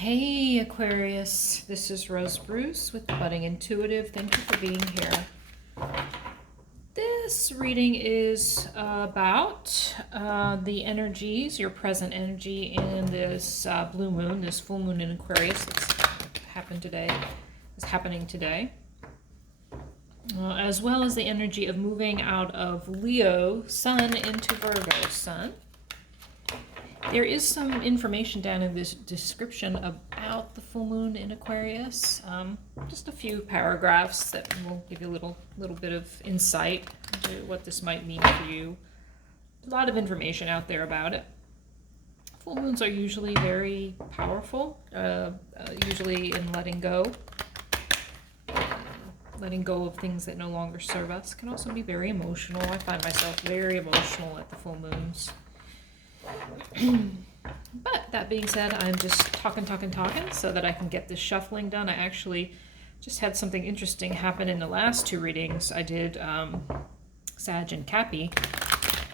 Hey Aquarius, this is Rose Bruce with Budding Intuitive. Thank you for being here. This reading is about the energies, your present energy in this blue moon, this full moon in Aquarius that's happening today, as well as the energy of moving out of Leo Sun into Virgo Sun. There is some information down in this description about the full moon in Aquarius. Just a few paragraphs that will give you a little bit of insight into what this might mean for you. A lot of information out there about it. Full moons are usually very powerful, usually in letting go. Letting go of things that no longer serve us. Can also be very emotional. I find myself very emotional at the full moons. But that being said, I'm just talking so that I can get this shuffling done. I actually just had something interesting happen in the last two readings. I did Sag and Cappy,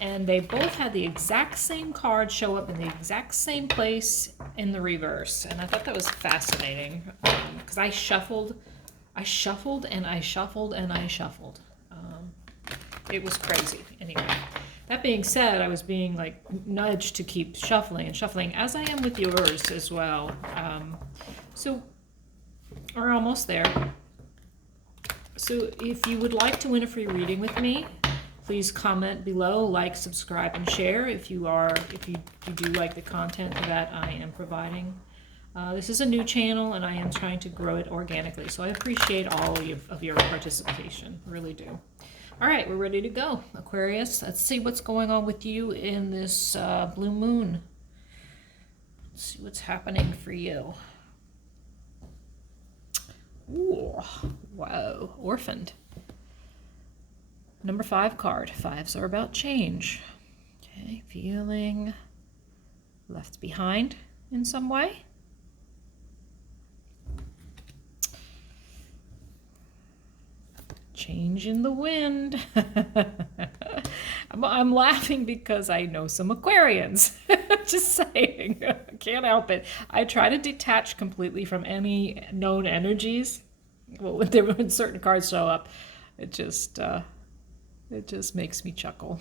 and they both had the exact same card show up in the exact same place in the reverse. And I thought that was fascinating because I shuffled and I shuffled and I shuffled. It was crazy. Anyway. That being said, I was being like nudged to keep shuffling and shuffling, as I am with yours as well. So we're almost there. So if you would like to win a free reading with me, please comment below, like, subscribe, and share if you do like the content that I am providing. This is a new channel, and I am trying to grow it organically. So I appreciate all of your participation, really do. All right, we're ready to go, Aquarius. Let's see what's going on with you in this blue moon. Let's see what's happening for you. Ooh, wow, orphaned. Number 5 card. 5s are about change. Okay, feeling left behind in some way. Change in the wind. I'm laughing because I know some Aquarians. Just saying. Can't help it. I try to detach completely from any known energies. Well, when certain cards show up, it just makes me chuckle.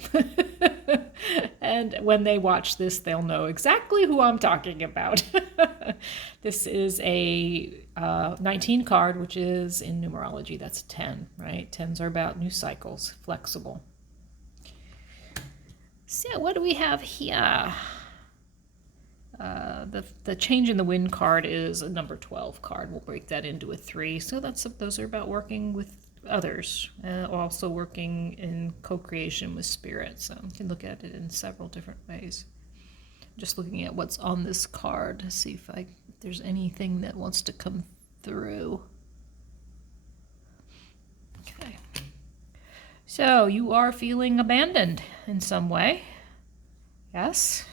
And when they watch this, they'll know exactly who I'm talking about. This is a 19 card, which is in numerology, that's 10, right? 10s are about new cycles, flexible. So what do we have here? The change in the wind card is a number 12 card. We'll break that into a 3. So those are about working with others, also working in co-creation with spirit. So you can look at it in several different ways. Just looking at what's on this card to see if there's anything that wants to come through. Okay. So you are feeling abandoned in some way. Yes.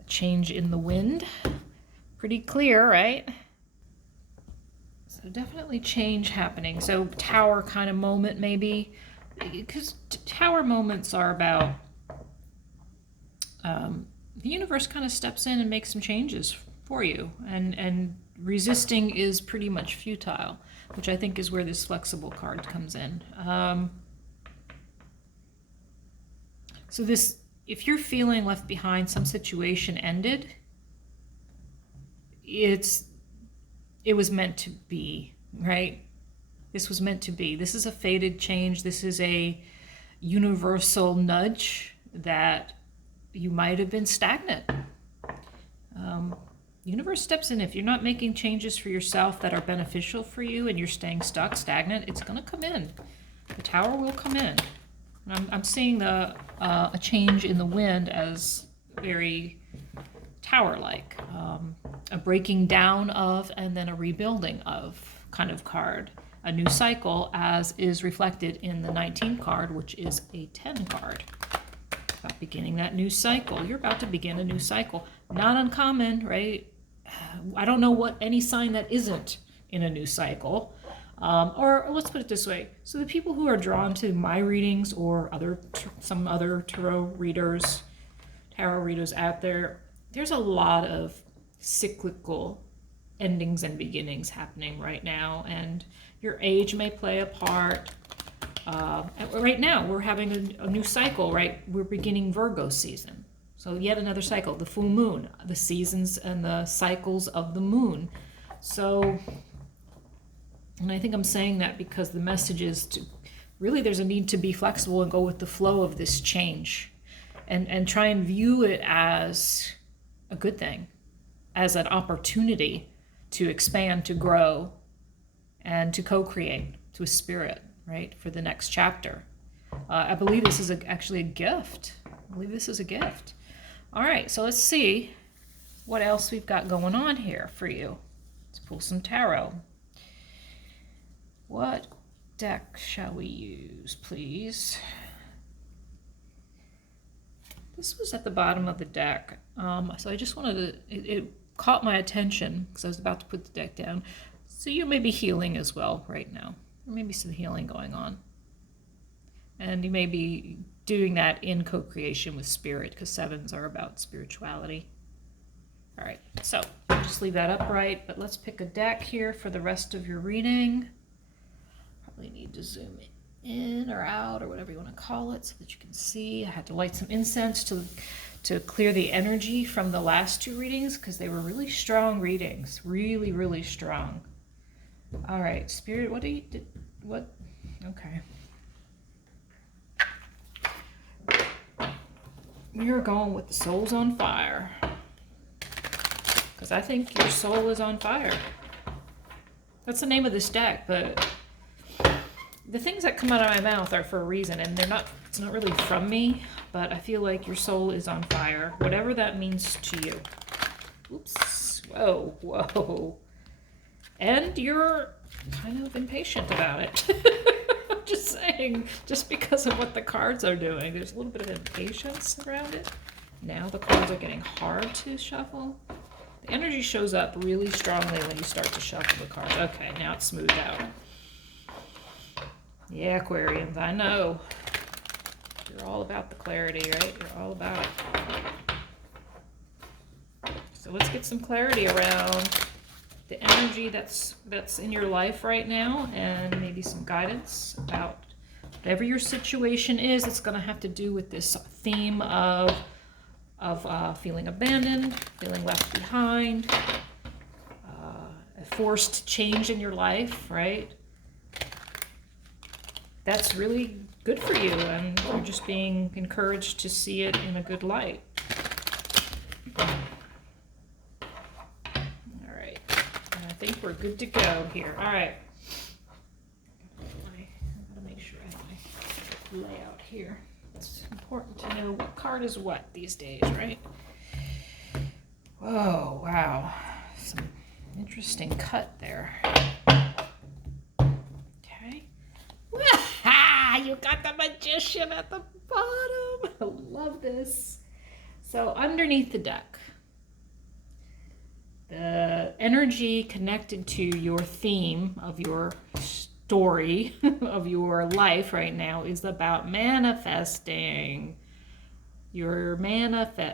A change in the wind. Pretty clear, right? So definitely change happening. So tower kind of moment maybe, because tower moments are about the universe kind of steps in and makes some changes for you, and resisting is pretty much futile, which I think is where this flexible card comes in. So if you're feeling left behind, some situation ended, it was meant to be, right? This was meant to be. This is a fated change. This is a universal nudge that you might have been stagnant. Universe steps in. If you're not making changes for yourself that are beneficial for you and you're staying stuck, stagnant, it's going to come in. The tower will come in. I'm seeing a change in the wind as very tower-like. A breaking down of and then a rebuilding of kind of card. A new cycle, as is reflected in the 19 card, which is a 10 card. About beginning that new cycle. You're about to begin a new cycle. Not uncommon, right? I don't know what any sign that isn't in a new cycle. Or let's put it this way. So the people who are drawn to my readings or some other tarot readers out there, there's a lot of cyclical endings and beginnings happening right now, and your age may play a part. Right now, we're having a new cycle, right? We're beginning Virgo season. So yet another cycle, the full moon, the seasons and the cycles of the moon. So, and I think I'm saying that because the message is to, really there's a need to be flexible and go with the flow of this change, and try and view it as a good thing, as an opportunity to expand, to grow, and to co-create to a spirit, right, for the next chapter. I believe this is actually a gift. I believe this is a gift. All right, so let's see what else we've got going on here for you. Let's pull some tarot. What deck shall we use, please? This was at the bottom of the deck, so I just wanted to, it caught my attention because I was about to put the deck down. So you may be healing as well right now. There may be some healing going on. And you may be doing that in co-creation with spirit, because sevens are about spirituality. All right, so I'll just leave that upright, but let's pick a deck here for the rest of your reading. Probably need to zoom in or out or whatever you want to call it so that you can see. I had to light some incense to clear the energy from the last two readings because they were really strong readings, really, really strong. All right, Spirit, what? Okay. You're going with the soul's on fire. Because I think your soul is on fire. That's the name of this deck, but the things that come out of my mouth are for a reason, and it's not really from me, but I feel like your soul is on fire, whatever that means to you. Oops. Whoa, whoa. And you're kind of impatient about it. I'm just saying, just because of what the cards are doing, there's a little bit of impatience around it. Now the cards are getting hard to shuffle. The energy shows up really strongly when you start to shuffle the cards. Okay, now it's smoothed out. Yeah, Aquarians, I know. You're all about the clarity, right? You're all about it. So let's get some clarity around the energy that's in your life right now, and maybe some guidance about whatever your situation is. It's going to have to do with this theme of feeling abandoned, feeling left behind, a forced change in your life, right? That's really good for you, and you're just being encouraged to see it in a good light. All right, and I think we're good to go here. All right. I gotta make sure I have my layout here. It's important to know what card is what these days, right? Whoa, wow. Some interesting cut there. Okay. You got the Magician at the bottom. I love this. So underneath the deck, the energy connected to your theme of your story of your life right now is about manifesting. Your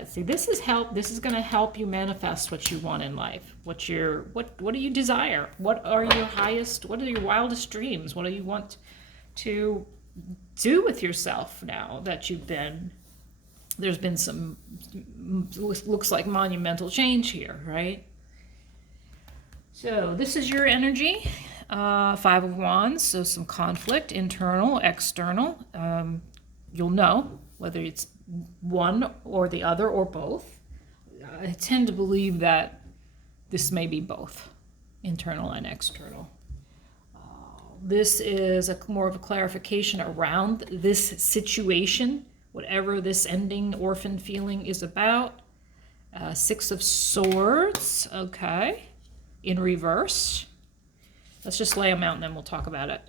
See, this is going to help you manifest what you want in life. What do you desire? What are your wildest dreams? What do you want to do with yourself now that there's been some, looks like monumental change here, right? So this is your energy, Five of Wands, so some conflict, internal, external. You'll know whether it's one or the other or both. I tend to believe that this may be both, internal and external. This is more of a clarification around this situation, whatever this ending orphan feeling is about. Six of Swords, okay, in reverse. Let's just lay them out and then we'll talk about it.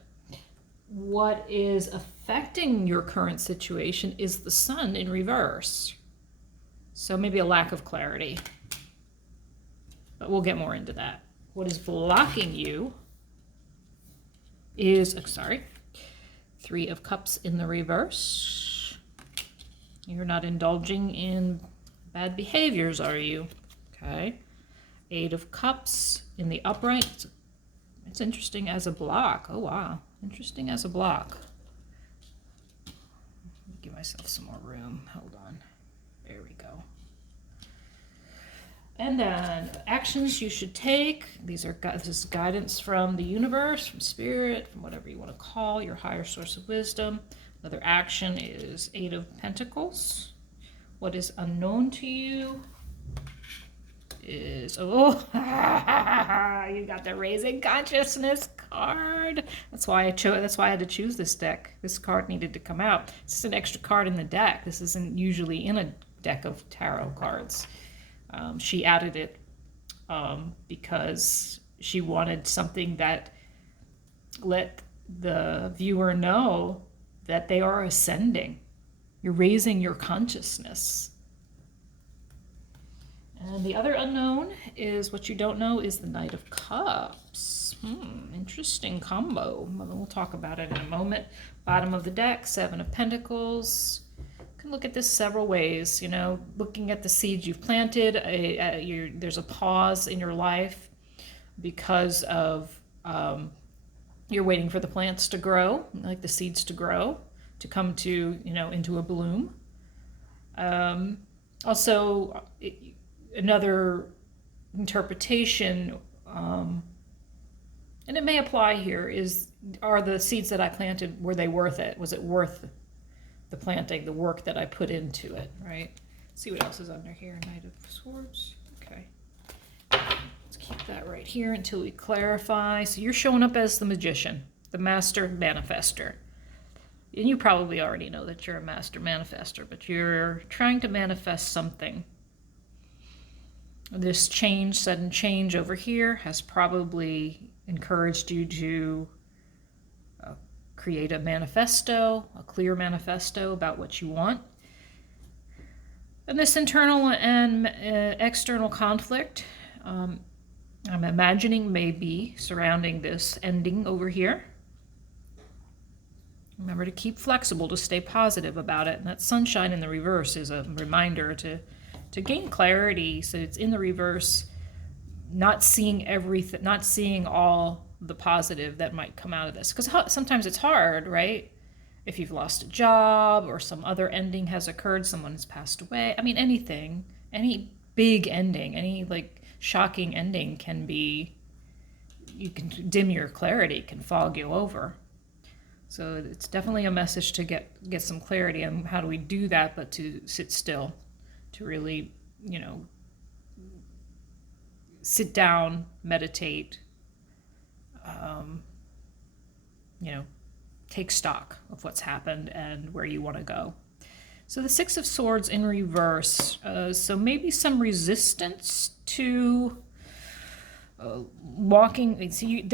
What is affecting your current situation is the Sun in reverse. So maybe a lack of clarity, but we'll get more into that. What is blocking you is, Three of Cups in the reverse. You're not indulging in bad behaviors, are you? Okay. Eight of Cups in the upright. It's interesting as a block. Oh, wow. Interesting as a block. Let me give myself some more room. Hold on. There we go. And then actions you should take. This is guidance from the universe, from spirit, from whatever you want to call your higher source of wisdom. Another action is Eight of Pentacles. What is unknown to you is, oh, you got the Raising Consciousness card. That's why I had to choose this deck. This card needed to come out. This is an extra card in the deck. This isn't usually in a deck of tarot cards. She added it because she wanted something that let the viewer know that they are ascending. You're raising your consciousness. And the other unknown is, what you don't know is the Knight of Cups. Interesting combo. We'll talk about it in a moment. Bottom of the deck, Seven of Pentacles. Can look at this several ways, you know, looking at the seeds you've planted. There's a pause in your life because of you're waiting for the plants to grow, like the seeds to grow, to come to, you know, into a bloom. Also, another interpretation, and it may apply here, is, are the seeds that I planted, were they worth it? Was it worth the planting, the work that I put into it, right? Let's see what else is under here. Knight of Swords. Okay. Let's keep that right here until we clarify. So you're showing up as the magician, the master manifester. And you probably already know that you're a master manifester, but you're trying to manifest something. This change, sudden change over here, has probably encouraged you to create a manifesto, a clear manifesto about what you want. And this internal and external conflict, I'm imagining, may be surrounding this ending over here. Remember to keep flexible, to stay positive about it. And that sunshine in the reverse is a reminder to gain clarity. So it's in the reverse, not seeing everything, not seeing all the positive that might come out of this. Because sometimes it's hard, right? If you've lost a job or some other ending has occurred, someone has passed away. I mean, anything, any big ending, any like shocking ending can be, you can dim your clarity, can fog you over. So it's definitely a message to get some clarity. And how do we do that but to sit still, to really, you know, sit down, meditate, you know, take stock of what's happened and where you want to go. So the Six of Swords in reverse. So maybe some resistance to walking. See,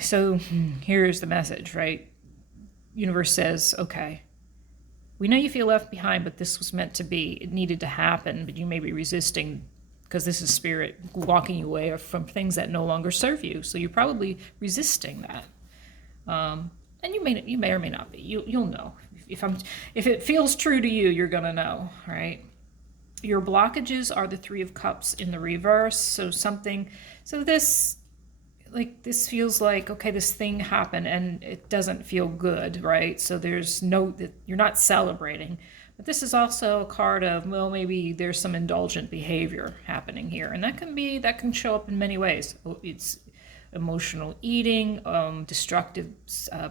so here's the message, right? Universe says, okay, we know you feel left behind, but this was meant to be. It needed to happen, but you may be resisting because this is spirit walking you away from things that no longer serve you. So you're probably resisting that. And you may or may not be. You'll know. If it feels true to you, you're gonna know, right? Your blockages are the Three of Cups in the reverse. So this feels like, okay, this thing happened and it doesn't feel good, right? So you're not celebrating. But this is also a card of, well, maybe there's some indulgent behavior happening here. And that can show up in many ways. It's emotional eating, destructive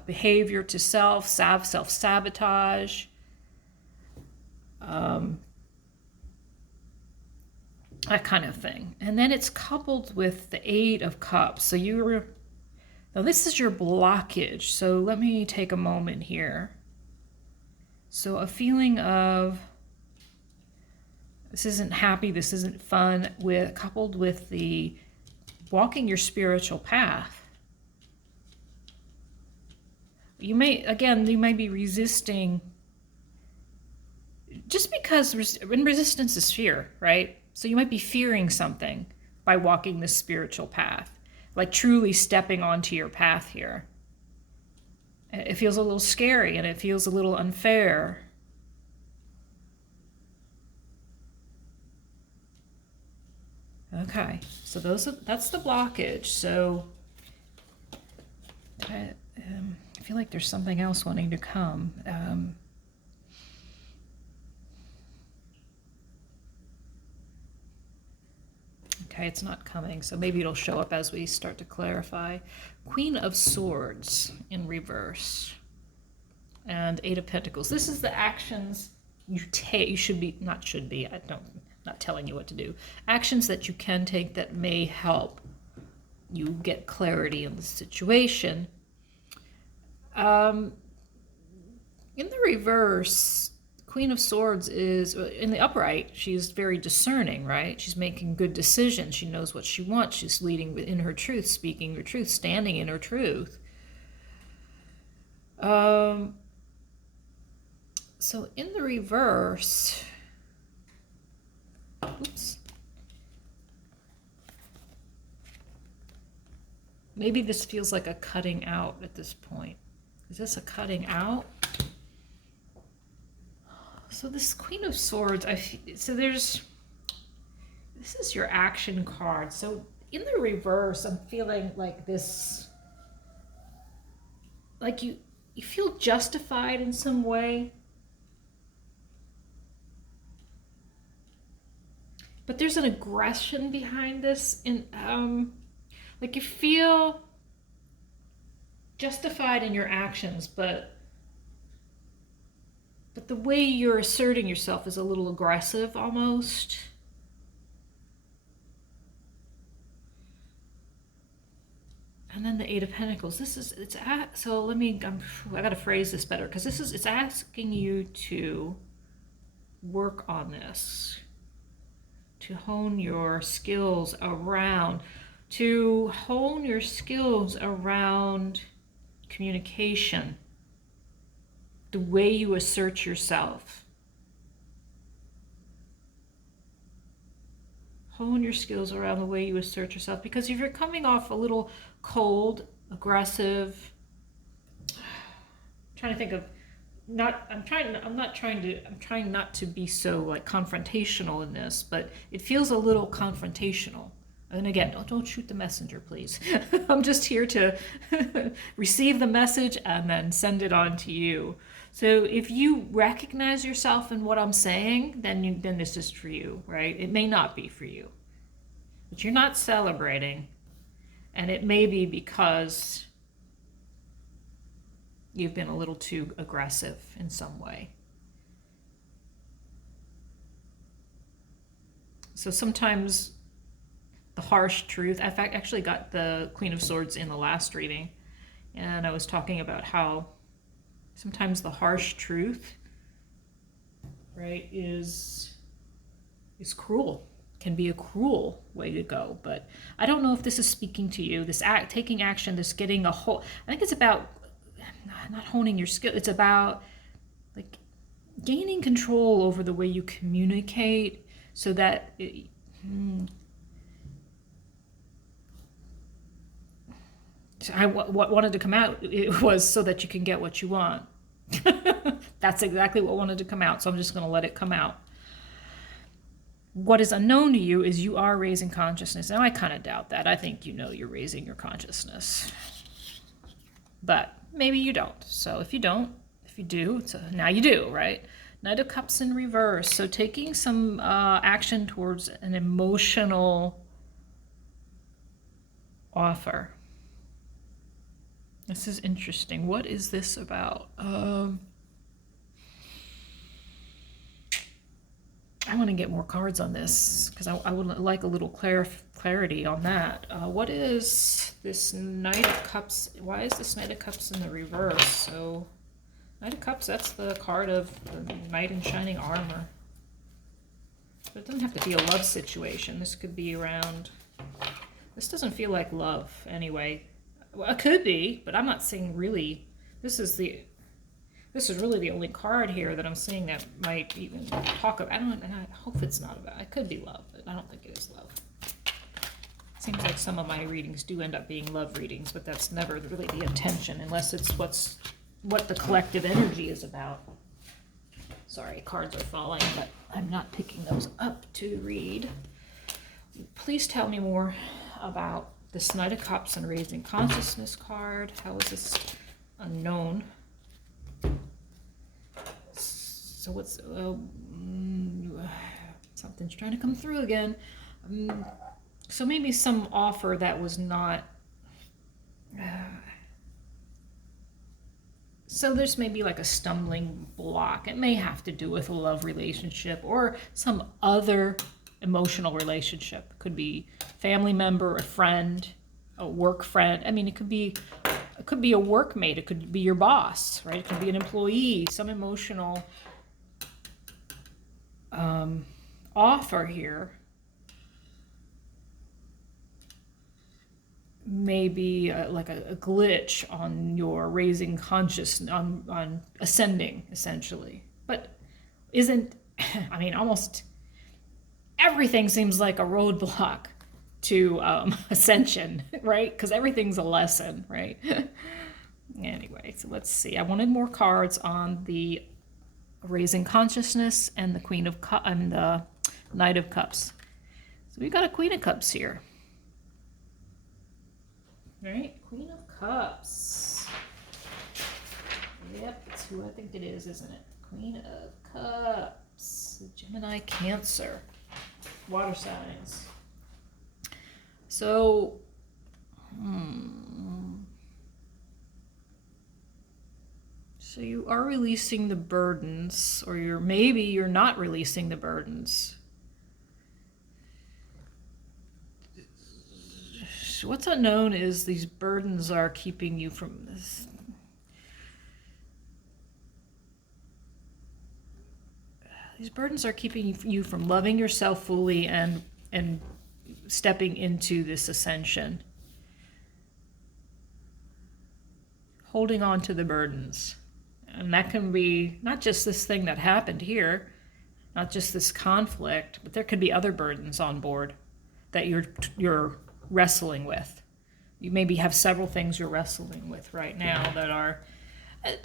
behavior to self-sabotage. That kind of thing. And then it's coupled with the Eight of Cups. So now this is your blockage. So let me take a moment here. So a feeling of, this isn't happy, this isn't fun, coupled with the walking your spiritual path. You may be resisting, just because resistance is fear, right? So you might be fearing something by walking this spiritual path, like truly stepping onto your path here. It feels a little scary and it feels a little unfair. Okay, so that's the blockage. So I feel like there's something else wanting to come. Okay, it's not coming, so maybe it'll show up as we start to clarify. Queen of Swords in reverse. And Eight of Pentacles. This is the actions you take. You should be, not should be, not telling you what to do. Actions that you can take that may help you get clarity in the situation. In the reverse, Queen of Swords is, in the upright, she's very discerning, right? She's making good decisions. She knows what she wants. She's leading in her truth, speaking her truth, standing in her truth. So in the reverse, oops. Maybe this feels like a cutting out at this point. Is this a cutting out? So this Queen of Swords, this is your action card. So in the reverse, I'm feeling like this, like you feel justified in some way. But there's an aggression behind this, like you feel justified in your actions, but the way you're asserting yourself is a little aggressive almost. And then the Eight of Pentacles. So I gotta phrase this better, because it's asking you to work on this, to hone your skills around communication, the way you assert yourself. Hone your skills around the way you assert yourself, because if you're coming off a little cold, aggressive, I'm trying not to be so like confrontational in this, but it feels a little confrontational. And again, don't shoot the messenger, please. I'm just here to receive the message and then send it on to you. So if you recognize yourself in what I'm saying, then this is for you, right? It may not be for you, but you're not celebrating, and it may be because you've been a little too aggressive in some way. So sometimes the harsh truth, I actually got the Queen of Swords in the last reading, and I was talking about how sometimes the harsh truth, right, is cruel, can be a cruel way to go. But I don't know if this is speaking to you, this taking action, this getting I think it's about not honing your skill. It's about like gaining control over the way you communicate, so that what wanted to come out, it was so that you can get what you want. That's exactly what wanted to come out, so I'm just going to let it come out. What is unknown to you is you are raising consciousness. Now, I kind of doubt that. I think you're raising your consciousness. But maybe you don't. So if you do, so now you do, right? Knight of Cups in reverse. So taking some action towards an emotional offer. This is interesting. What is this about? I want to get more cards on this, because I would like a little clarity on that. What is this Knight of Cups? Why is this Knight of Cups in the reverse? So Knight of Cups, that's the card of the Knight in shining armor. But it doesn't have to be a love situation. This could be around... This doesn't feel like love anyway. Well, it could be, but I'm not seeing really... This is really the only card here that I'm seeing that might even talk about. I hope it's not about... It could be love, but I don't think it is love. Seems like some of my readings do end up being love readings, but that's never really the intention, unless it's what the collective energy is about. Sorry, cards are falling, but I'm not picking those up to read. please tell me more about this Knight of Cups and Raising Consciousness card. How is this unknown? So what's something's trying to come through again. So maybe some offer that was not. So there's maybe like a stumbling block. It may have to do with a love relationship or some other emotional relationship. It could be family member, a friend, a work friend. I mean, it could be a workmate. It could be your boss, right? It could be an employee. Some emotional offer here. Maybe like a glitch on your raising consciousness, on ascending, essentially. But isn't, I mean, almost everything seems like a roadblock to ascension, right? Because everything's a lesson, right? Anyway, so let's see. I wanted more cards on the Raising Consciousness and the Queen of Cups, and the Knight of Cups. So we've got a Queen of Cups here. Right, Queen of Cups. Yep, that's who I think it is, isn't it? Queen of Cups. Gemini, Cancer. Water signs. So, so you are releasing the burdens, or maybe you're not releasing the burdens. What's unknown is these burdens are keeping you from this. These burdens are keeping you from loving yourself fully and stepping into this ascension. Holding on to the burdens. And that can be not just this thing that happened here, not just this conflict, but there could be other burdens on board that you're wrestling with. You maybe have several things you're wrestling with right now that are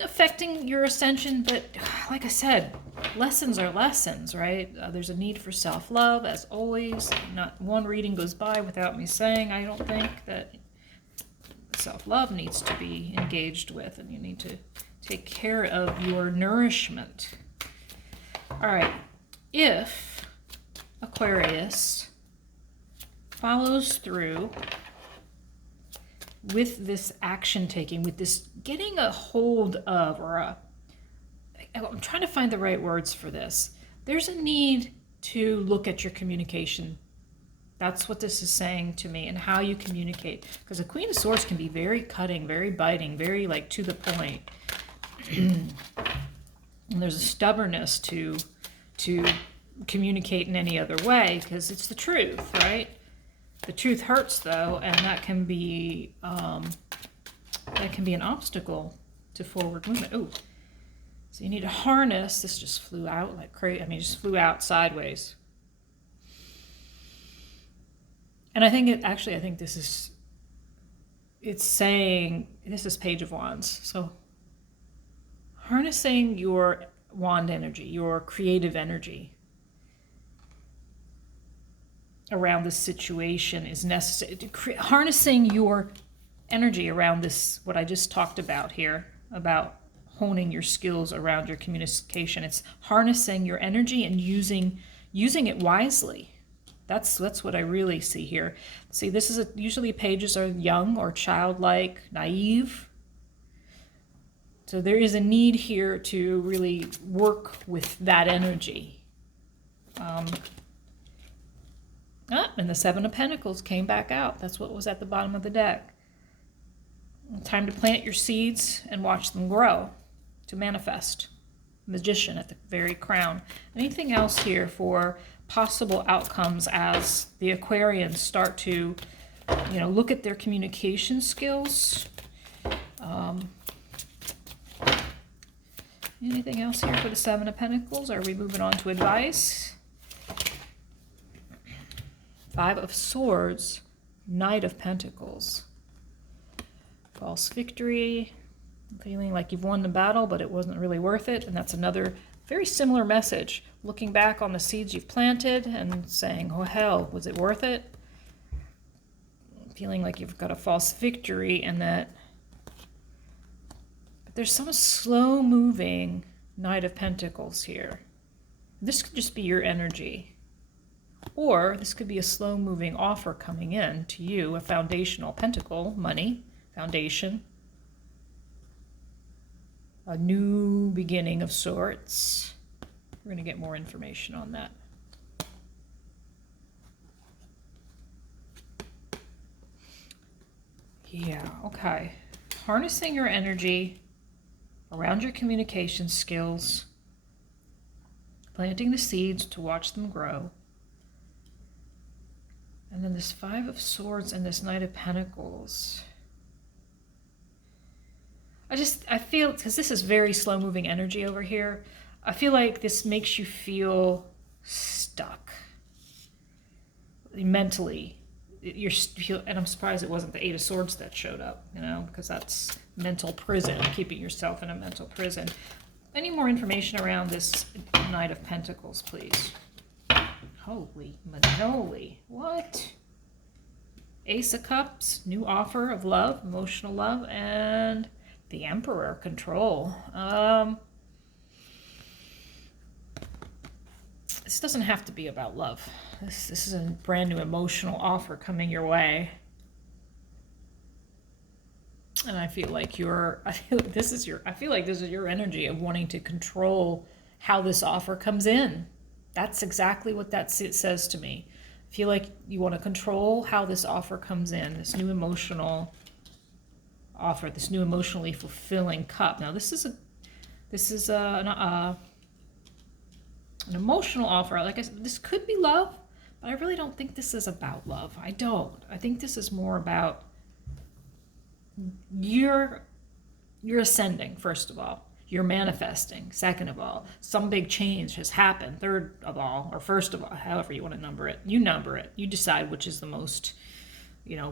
affecting your ascension, but like I said, lessons are lessons, right? There's a need for self-love, as always. Not one reading goes by without me saying I don't think that self-love needs to be engaged with, and you need to take care of your nourishment. All right, if Aquarius follows through with this action taking, with this getting a hold of, I'm trying to find the right words for this. There's a need to look at your communication. That's what this is saying to me, and how you communicate. Because a Queen of Swords can be very cutting, very biting, very like to the point. And there's a stubbornness to communicate in any other way, because it's the truth, right? The truth hurts, though, and that can be an obstacle to forward movement. Ooh, so you need to harness. This just flew out like crazy. I mean, it just flew out sideways. And I think it's saying, this is Page of Wands. So harnessing your wand energy, your creative energy around this situation is necessary. Harnessing your energy around this, what I just talked about here, about honing your skills around your communication. It's harnessing your energy and using it wisely. That's what I really see here. See, this is usually pages are young or childlike, naive. So there is a need here to really work with that energy. And the Seven of Pentacles came back out. That's what was at the bottom of the deck. Time to plant your seeds and watch them grow to manifest. Magician at the very crown. Anything else here for possible outcomes as the Aquarians start to, look at their communication skills? Anything else here for the Seven of Pentacles? Are we moving on to advice? Five of Swords, Knight of Pentacles. False victory. Feeling like you've won the battle, but it wasn't really worth it. And that's another Very similar message. Looking back on the seeds you've planted and saying, oh hell, was it worth it? Feeling like you've got a false victory and that but there's some slow moving Knight of Pentacles here. This could just be your energy. Or this could be a slow moving offer coming in to you, a foundational pentacle, money, foundation, a new beginning of sorts. We're going to get more information on that. Yeah, okay. Harnessing your energy around your communication skills, planting the seeds to watch them grow. And then this Five of Swords and this Knight of Pentacles. I feel, because this is very slow moving energy over here, I feel like this makes you feel stuck mentally. And I'm surprised it wasn't the Eight of Swords that showed up, you know, because that's mental prison, keeping yourself in a mental prison. Any more information around this Knight of Pentacles, please? Holy manoli. What? Ace of Cups, new offer of love, emotional love, and the Emperor, control. This doesn't have to be about love. This is a brand new emotional offer coming your way. And I feel like this is your energy of wanting to control how this offer comes in. That's exactly what that says to me. I feel like you want to control how this offer comes in, this new emotional offer, this new emotionally fulfilling cup. Now this is an emotional offer. Like I said, this could be love, but I really don't think this is about love. I don't. I think this is more about you're ascending, first of all. You're manifesting, second of all. Some big change has happened, third of all, or first of all, however you want to number it. You number it. You decide which is the most,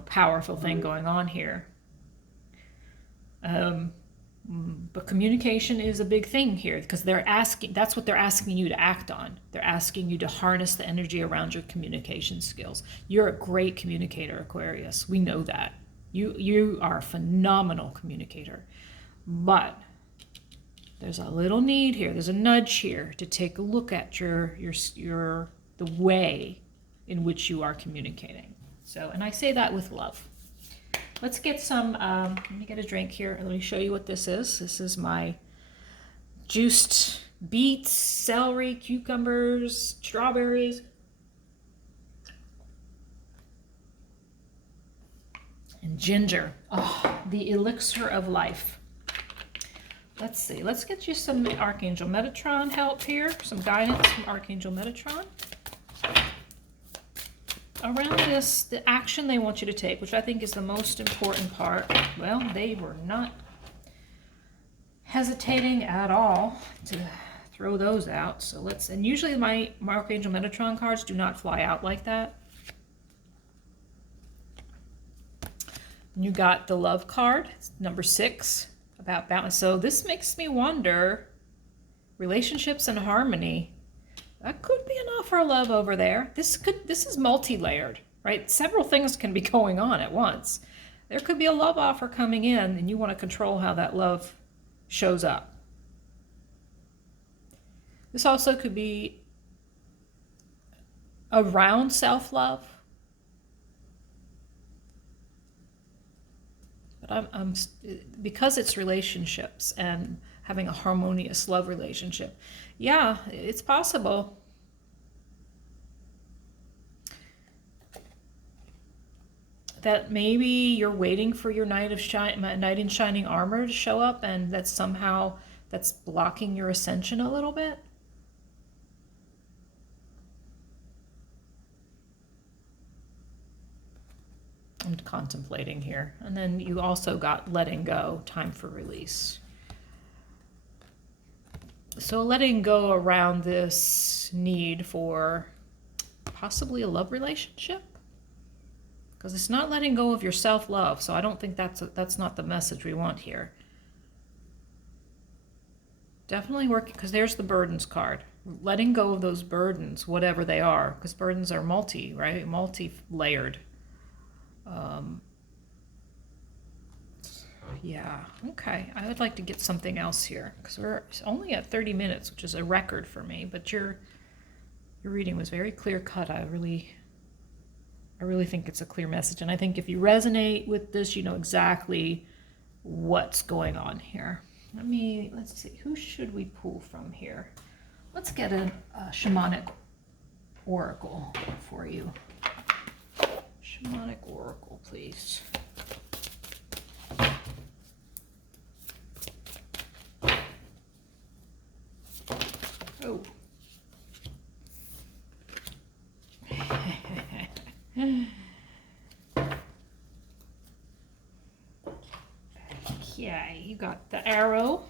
powerful thing going on here. But communication is a big thing here because that's what they're asking you to act on. They're asking you to harness the energy around your communication skills. You're a great communicator, Aquarius. We know that. You are a phenomenal communicator. But there's a little need here. There's a nudge here to take a look at the way in which you are communicating. So, and I say that with love. Let's get some, let me get a drink here. Let me show you what this is. This is my juiced beets, celery, cucumbers, strawberries, and ginger. Oh, the elixir of life. Let's see. Let's get you some Archangel Metatron help here. Some guidance from Archangel Metatron. Around this, the action they want you to take, which I think is the most important part. Well, they were not hesitating at all to throw those out. So and usually my Archangel Metatron cards do not fly out like that. You got the love card, number 6, about balance. So this makes me wonder, relationships and harmony. That could be an offer of love over there. This is multi-layered, right? Several things can be going on at once. There could be a love offer coming in and you want to control how that love shows up. This also could be around self-love. But because it's relationships and having a harmonious love relationship, yeah, it's possible. That maybe you're waiting for your knight in shining armor to show up, and that somehow that's blocking your ascension a little bit. I'm contemplating here. And then you also got letting go, time for release. So letting go around this need for possibly a love relationship, because it's not letting go of your self-love. So I don't think that's not the message we want here. Definitely working, because there's the burdens card. Letting go of those burdens, whatever they are, because burdens are right? Multi-layered. Yeah, okay. I would like to get something else here, because we're only at 30 minutes, which is a record for me, but your reading was very clear cut. I really think it's a clear message, and I think if you resonate with this, you know exactly what's going on here. Let's see, who should we pull from here? Let's get a shamanic oracle for you. Shamanic oracle, please. Oh. Okay, you got the arrow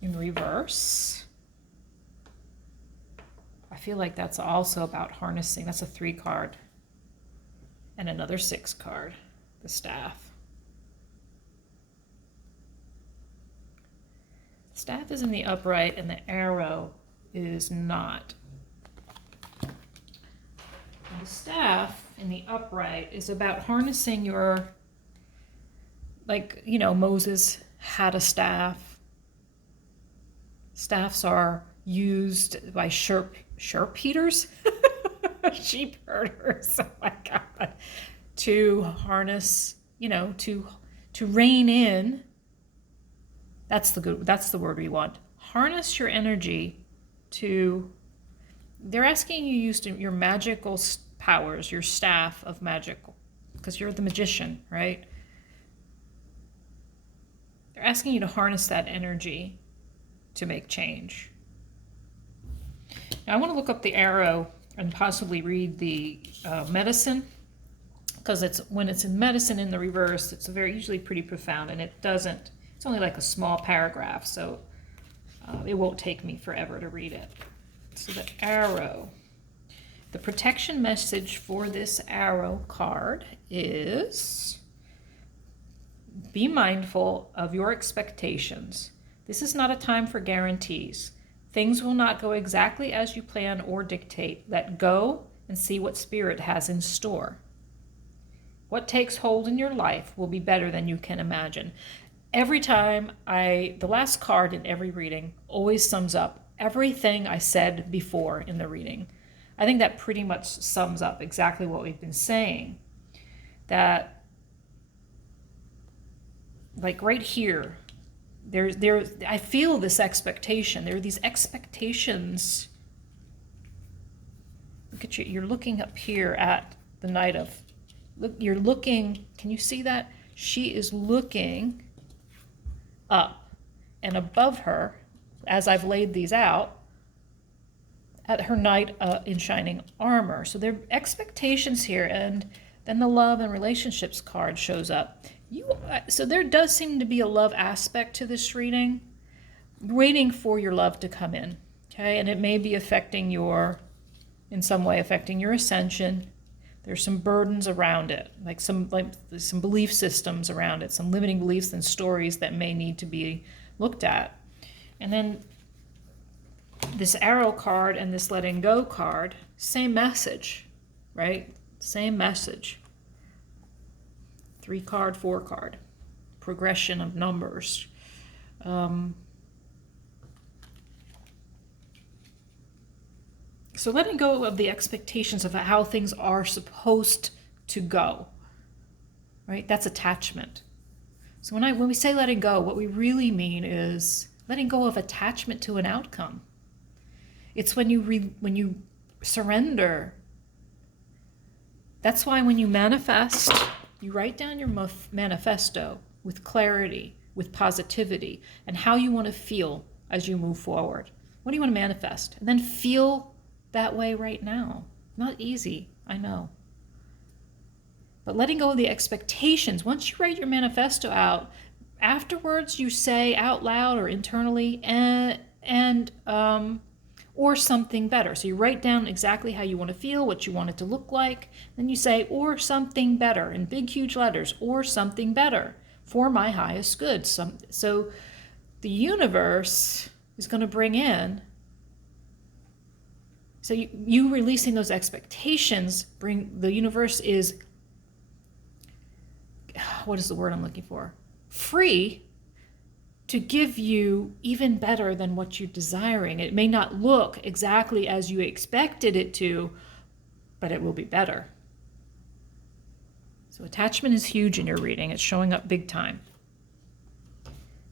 in reverse. I feel like that's also about harnessing. That's a 3 card. And another 6 card, the staff. The staff is in the upright and the arrow is not. And the staff in the upright is about harnessing your, like, you know, Moses had a staff. Staffs are used by sheep herders, sheep herders, oh my God, to harness, you know, to rein in. That's the word we want. Harness your energy to, they're asking you use your magical powers, your staff of magical, because you're the magician, right? They're asking you to harness that energy to make change. Now I want to look up the arrow and possibly read the medicine, because when it's in medicine in the reverse, it's usually pretty profound, and it's only like a small paragraph, so it won't take me forever to read it. So the arrow, the protection message for this arrow card is, be mindful of your expectations. This is not a time for guarantees. Things will not go exactly as you plan or dictate. Let go and see what Spirit has in store. What takes hold in your life will be better than you can imagine. Every time the last card in every reading always sums up everything I said before in the reading. I think that pretty much sums up exactly what we've been saying. That, like right here, I feel this expectation. There are these expectations. Look at you. You're looking up here at the Knight of. Look, you're looking. Can you see that? She is looking up, and above her, as I've laid these out, at her Knight in shining armor. So there are expectations here, and then the love and relationships card shows up. So there does seem to be a love aspect to this reading, waiting for your love to come in, okay? And it may be in some way affecting your ascension. There's some burdens around it, like some belief systems around it, some limiting beliefs and stories that may need to be looked at. And then this arrow card and this letting go card, same message, right? Same message. 3 card, 4 card, progression of numbers. So letting go of the expectations of how things are supposed to go, right? That's attachment. So when we say letting go, what we really mean is letting go of attachment to an outcome. It's when you surrender. That's why when you manifest, you write down your manifesto with clarity, with positivity, and how you want to feel as you move forward. What do you want to manifest? And then feel that way right now. Not easy, I know. But letting go of the expectations, once you write your manifesto out, afterwards you say out loud or internally, or something better. So you write down exactly how you want to feel, what you want it to look like. Then you say, or something better, in big, huge letters, or something better for my highest good. So the universe is going to bring in. So you releasing those expectations, the universe is, what is the word I'm looking for? Free to give you even better than what you're desiring. It may not look exactly as you expected it to, but it will be better. So attachment is huge in your reading. It's showing up big time.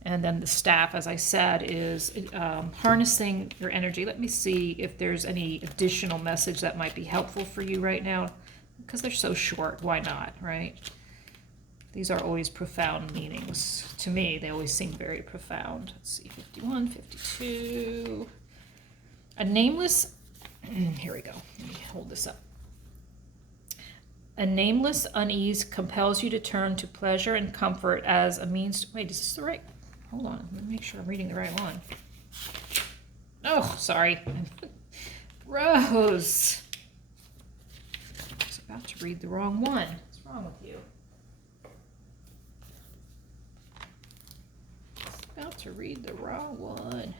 And then the staff, as I said, is harnessing your energy. Let me see if there's any additional message that might be helpful for you right now, because they're so short. Why not, right? These are always profound meanings. To me, they always seem very profound. Let's see, 51, 52. A nameless, here we go. Let me hold this up. A nameless unease compels you to turn to pleasure and comfort as a means to, wait, is this the right? Hold on, let me make sure I'm reading the right one. Oh, sorry. Rose. I was about to read the wrong one. What's wrong with you? I was about to read the wrong one.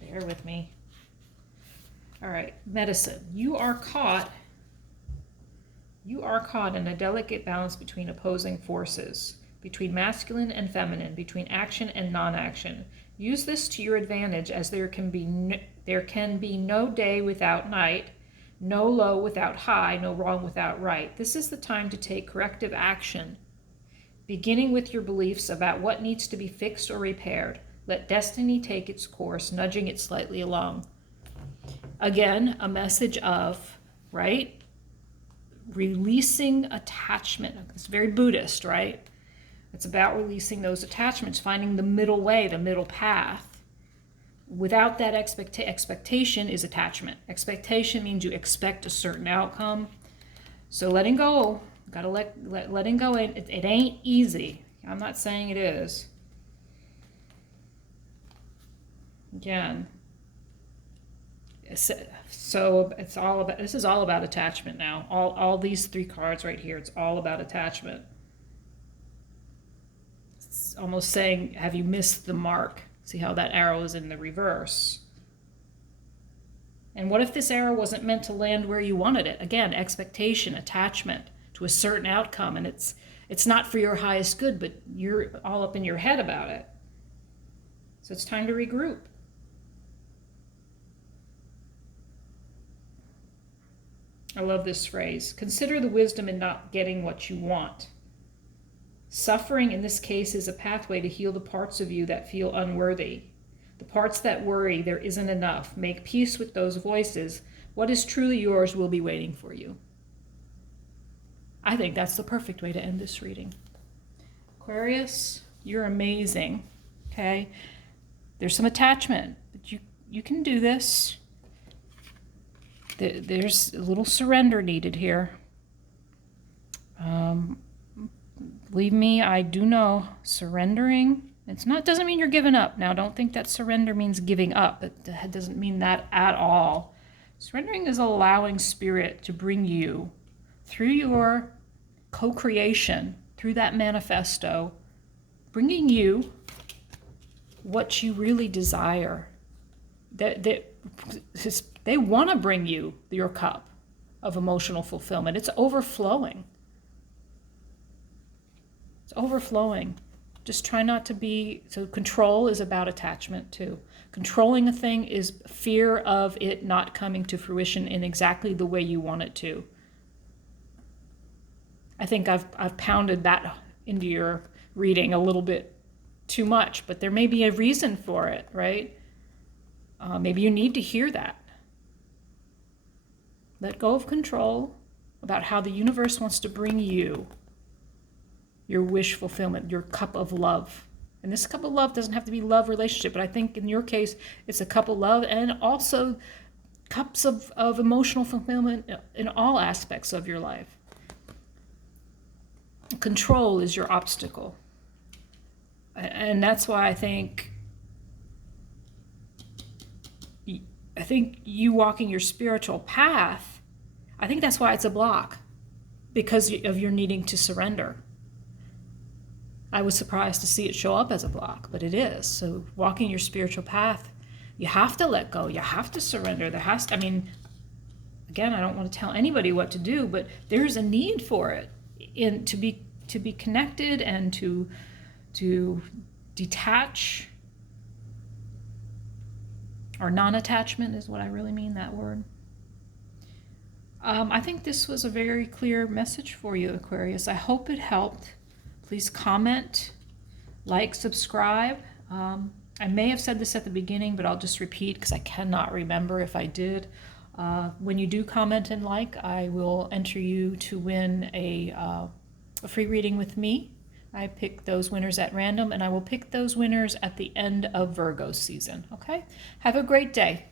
Bear with me. All right, medicine. You are caught in a delicate balance between opposing forces, between masculine and feminine, between action and non-action. Use this to your advantage, as there can be no day without night, no low without high, no wrong without right. This is the time to take corrective action, beginning with your beliefs about what needs to be fixed or repaired. Let destiny take its course, nudging it slightly along. Again, a message of, right? Releasing attachment. It's very Buddhist, right? It's about releasing those attachments, finding the middle way, the middle path. Without that expectation is attachment. Expectation means you expect a certain outcome. So letting go, gotta letting go. It ain't easy. I'm not saying it is. Again, so it's all about, this is all about attachment now. All these three cards right here, it's all about attachment. It's almost saying, have you missed the mark? See how that arrow is in the reverse. And what if this arrow wasn't meant to land where you wanted it? Again, expectation, attachment to a certain outcome, and it's not for your highest good, but you're all up in your head about it. So it's time to regroup. I love this phrase. Consider the wisdom in not getting what you want. Suffering in this case is a pathway to heal the parts of you that feel unworthy. The parts that worry there isn't enough. Make peace with those voices. What is truly yours will be waiting for you. I think that's the perfect way to end this reading. Aquarius, you're amazing. Okay? There's some attachment, but you can do this. There's a little surrender needed here. Believe me, I do know surrendering. Doesn't mean you're giving up. Now, don't think that surrender means giving up. It doesn't mean that at all. Surrendering is allowing spirit to bring you through your co-creation, through that manifesto, bringing you what you really desire. They want to bring you your cup of emotional fulfillment. It's overflowing. It's overflowing. Just try not to be, so control is about attachment too. Controlling a thing is fear of it not coming to fruition in exactly the way you want it to. I think I've pounded that into your reading a little bit too much, but there may be a reason for it, right? Maybe you need to hear that. Let go of control about how the universe wants to bring you your wish fulfillment, your cup of love. And this cup of love doesn't have to be love relationship, but I think in your case, it's a cup of love and also cups of emotional fulfillment in all aspects of your life. Control is your obstacle. And that's why I think you walking your spiritual path, I think that's why it's a block. because of your needing to surrender. I was surprised to see it show up as a block, but it is. So walking your spiritual path, you have to let go. You have to surrender. I mean, again, I don't want to tell anybody what to do, but there's a need for it to be connected and to detach, or non-attachment is what I really mean, that word. I think this was a very clear message for you, Aquarius. I hope it helped. Please comment, like, subscribe. I may have said this at the beginning, but I'll just repeat because I cannot remember if I did. When you do comment and like, I will enter you to win a free reading with me. I pick those winners at random, and I will pick those winners at the end of Virgo season. Okay? Have a great day.